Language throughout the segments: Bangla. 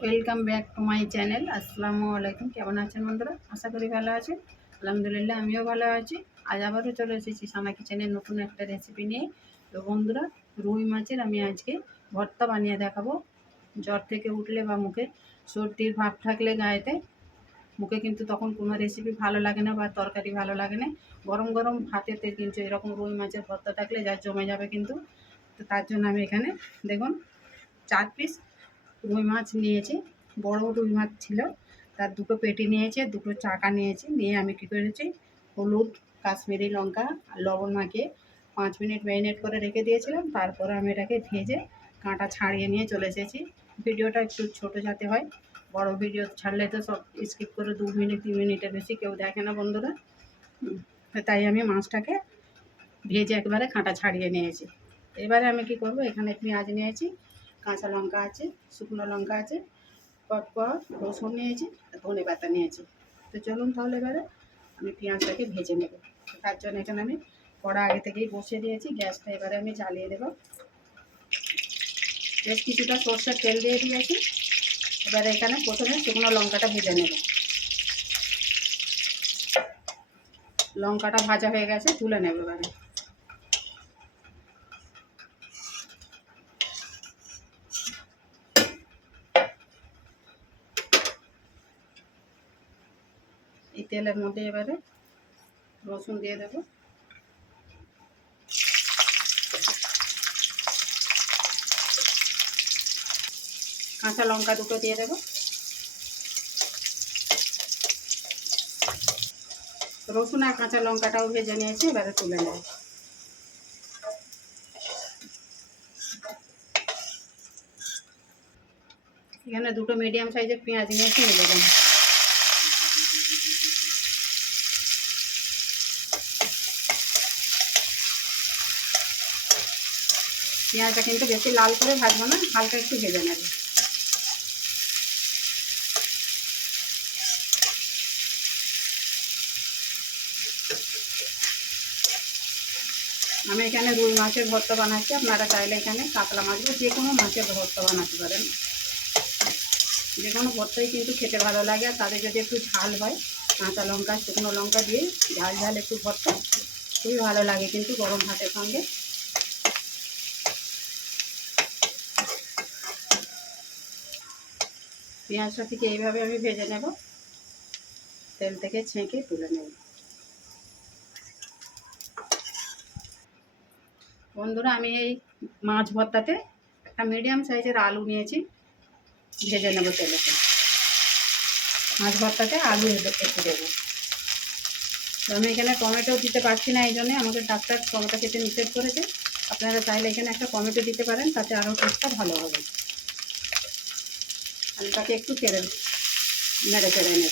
Welcome back to my channel আসসালামু আলাইকুম কেমন আছেন বন্ধুরা? আশা করি ভালো আছেন। আলহামদুলিল্লাহ, আমিও ভালো আছি। আজ আবারও চলে এসেছি সানা কিচেনের নতুন একটা রেসিপি নিয়ে। তো বন্ধুরা, রুই মাছের আমি আজকে ভর্তা বানিয়ে দেখাবো। জ্বর থেকে উঠলে বা মুখে সর্দির ভাব থাকলে গায়েতে, মুখে কিন্তু তখন কোনো রেসিপি ভালো লাগে না বা তরকারি ভালো লাগে না। গরম গরম ভাতেতে কিন্তু এরকম রুই মাছের ভর্তা থাকলে যা জমে যাবে কিন্তু। তো তার জন্য আমি এখানে, দেখুন, চার পিস রুই মাছ নিয়েছি, বড় রুই মাছ ছিল। তার দুটো পেটি নিয়েছে, দুটো চাকা নিয়েছি, নিয়ে আমি কী করেছি, হলুদ, কাশ্মীরি লঙ্কা আর লবণ মাখিয়ে পাঁচ মিনিট ম্যারিনেট করে রেখে দিয়েছিলাম। তারপরে আমি এটাকে ভেজে কাঁটা ছাড়িয়ে নিয়ে চলে এসেছি। ভিডিওটা একটু ছোটো যাতে হয়, বড় ভিডিও ছাড়লে তো সব স্কিপ করে দু মিনিট, তিন মিনিটের বেশি কেউ দেখে না বন্ধুরা। তাই আমি মাছটাকে ভেজে একবারে কাঁটা ছাড়িয়ে নিয়েছি। এবারে আমি কি করব, এখানে পেঁয়াজ নিয়েছি কাঁচা লঙ্কা আছে, শুকনো লঙ্কা আছে পরপর রসুন নিয়েছি, আর ধনে পাতা নিয়েছি। তো চলুন তাহলে এবারে আমি পেঁয়াজটাকে ভেজে নেব। তার জন্য এখানে আমি কড়া আগে থেকেই বসিয়ে দিয়েছি, গ্যাসটা এবারে আমি জ্বালিয়ে দেবো। বেশ কিছুটা সর্ষের তেল দিয়ে দিয়েছি। এবারে এখানে প্রথমে শুকনো লঙ্কাটা ভেজে নেব। লঙ্কাটা ভাজা হয়ে গেছে, তুলে নেব এবারে। তেলের মধ্যে এবারে রসুন দিয়ে দেবো। কাঁচা লঙ্কা দুটো দিয়ে দেবো। রসুন আর কাঁচা লঙ্কাটাও ভেজে নিয়েছি, এবারে তুলে নেব। এখানে দুটো মিডিয়াম সাইজের পেঁয়াজ নিয়েছি, নিয়ে দেবেন পেঁয়াজটা কিন্তু বেশি লাল করে ভাজবো না, হালকা একটু ভেজে নেবে। আমি এখানে রুই মাছের ভর্তা বানাচ্ছি, আপনারা চাইলে এখানে কাতলা মাছ বা যে কোনো মাছের ভর্তা বানাতে পারেন। যে কোনো ভর্তাই কিন্তু খেতে ভালো লাগে, আর তাদের যদি একটু ঝাল হয়, কাঁচা লঙ্কা, শুকনো লঙ্কা দিয়ে ঝাল ঝাল একটু ভর্তা, খুবই ভালো লাগে কিন্তু গরম ভাতের সঙ্গে। পেঁয়াজটা থেকে এইভাবে আমি ভেজে নেব। তেল থেকে ছেঁকে তুলে নেব। বন্ধুরা, আমি এই মাছ ভর্তাতে একটা মিডিয়াম সাইজের আলু নিয়েছি। ভেজে নেব তেলেতে মাছ ভর্তাতে আলু একটু দেবো। আমি এখানে টমেটো দিতে পারছি না, এই জন্যে আমাকে ডাক্তার টমেটো খেতে নিষেধ করেছে। আপনারা চাইলে এখানে একটা টমেটো দিতে পারেন, তাতে আরও টেস্টটা ভালো হবে। আলুটাকে একটু কেড়ে নেড়ে চেড়ে নেবে।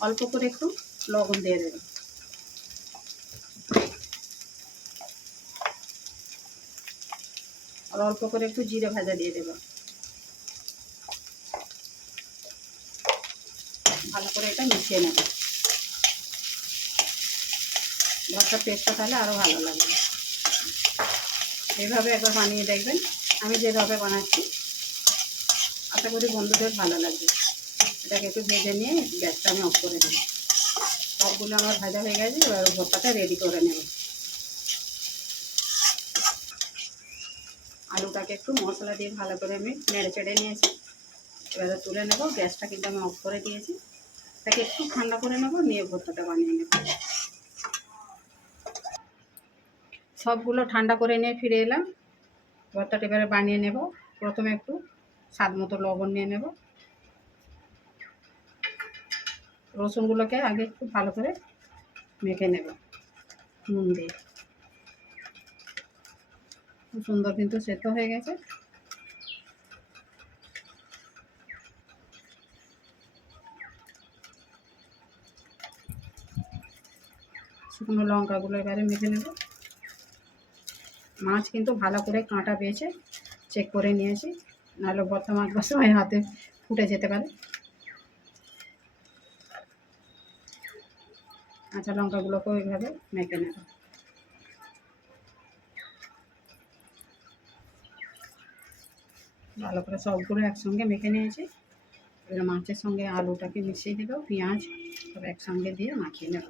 অল্প করে একটু লবণ দিয়ে দেবেন আর অল্প করে একটু জিরে ভাজা দিয়ে দেবেন ভালো করে এটা মিশিয়ে নেব। ভর্তার টেস্টটা তাহলে আরও ভালো লাগবে। এইভাবে একবার বানিয়ে দেখবেন। আমি যেভাবে বানাচ্ছি, আশা করি বন্ধুদের ভালো লাগবে। এটাকে একটু ভেজে নিয়ে গ্যাসটা আমি অফ করে দেবো। সবগুলো আমার ভাজা হয়ে গেছে, এবার ভর্তাটা রেডি করে নেব। আলুটাকে একটু মশলা দিয়ে ভালো করে আমি নেড়ে চেড়ে নিয়েছি। এবারে তুলে নেব, গ্যাসটা কিন্তু আমি অফ করে দিয়েছি। তাকে একটু ঠান্ডা করে নেব, নিয়ে ভর্তাটা বানিয়ে নেব। সবগুলো ঠান্ডা করে নিয়ে ফিরে এলাম। ভর্তাটা এবারে বানিয়ে নেব। প্রথমে একটু স্বাদ মতো লবণ নিয়ে নেব। রসুনগুলোকে আগে একটু ভালো করে মেখে নেব, নুন দিয়ে। সুন্দর কিন্তু সেদ্ধ হয়ে গেছে। শুকনো লঙ্কাগুলো এবারে মেখে নেব। মাছ কিন্তু ভালো করে কাঁটা পেয়েছে চেক করে নিয়েছি, নাহলে ভর্তা মাখবার সময় হাতে ফুটে যেতে পারে। কাঁচা লঙ্কাগুলোকেও এইভাবে মেখে নেব। ভালো করে সবগুলো একসঙ্গে মেখে নিয়েছি। এবার মাছের সঙ্গে আলুটাকে মিশিয়ে দেবো, পেঁয়াজ সব একসঙ্গে দিয়ে মাখিয়ে নেব।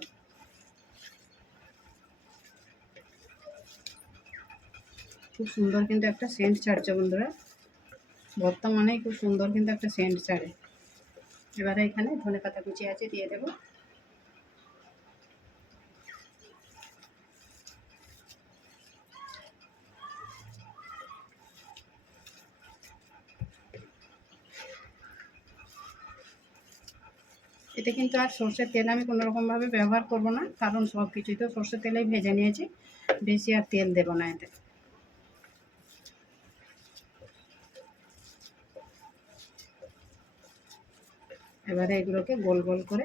খুব সুন্দর কিন্তু একটা সেন্ট ছাড়ছে বন্ধুরা। বর্তমানেই খুব সুন্দর কিন্তু একটা সেন্ট ছাড়ে। এবারে এখানে ধনে পাতা কুচি আছে, দিয়ে দেবো। এতে কিন্তু আর সর্ষের তেল আমি কোনো রকমভাবে ব্যবহার করব না, কারণ সব কিছুই তো সর্ষের তেলেই ভেজে নিয়েছি। বেশি আর তেল দেবো না এতে। এবারে এগুলোকে গোল গোল করে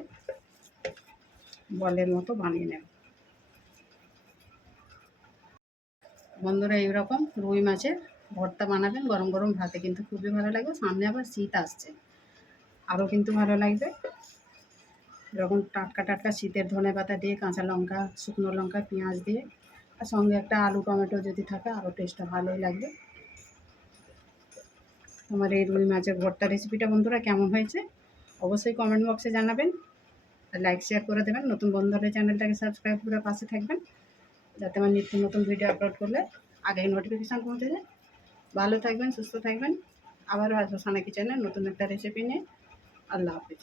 বলের মতো বানিয়ে নেব। বন্ধুরা, এইরকম রুই মাছের ভর্তা বানাবেন গরম গরম ভাতে কিন্তু খুবই ভালো লাগবে। সামনে আবার শীত আসছে, আরও কিন্তু ভালো লাগবে। এরকম টাটকা টাটকা শীতের ধনে পাতা দিয়ে, কাঁচা লঙ্কা, শুকনো লঙ্কা, পেঁয়াজ দিয়ে, আর সঙ্গে একটা আলু টমেটো যদি থাকে, আরও টেস্টটা ভালোই লাগবে। তোমার এই রুই মাছের ভর্তা রেসিপিটা বন্ধুরা কেমন হয়েছে? অবশ্যই কমেন্ট বক্সে জানাবেন। লাইক শেয়ার করে দেবেন। নতুন বন্ধুদের চ্যানেলটাকে সাবস্ক্রাইব করে পাশে থাকবেন। যাতে আমার নিত্য নতুন ভিডিও আপলোড করলে আগে নোটিফিকেশান পৌঁছে যায়। ভালো থাকবেন, সুস্থ থাকবেন। আবারও আসব সানা কিচেনের নতুন একটা রেসিপি নিয়ে। আল্লাহ হাফিজ।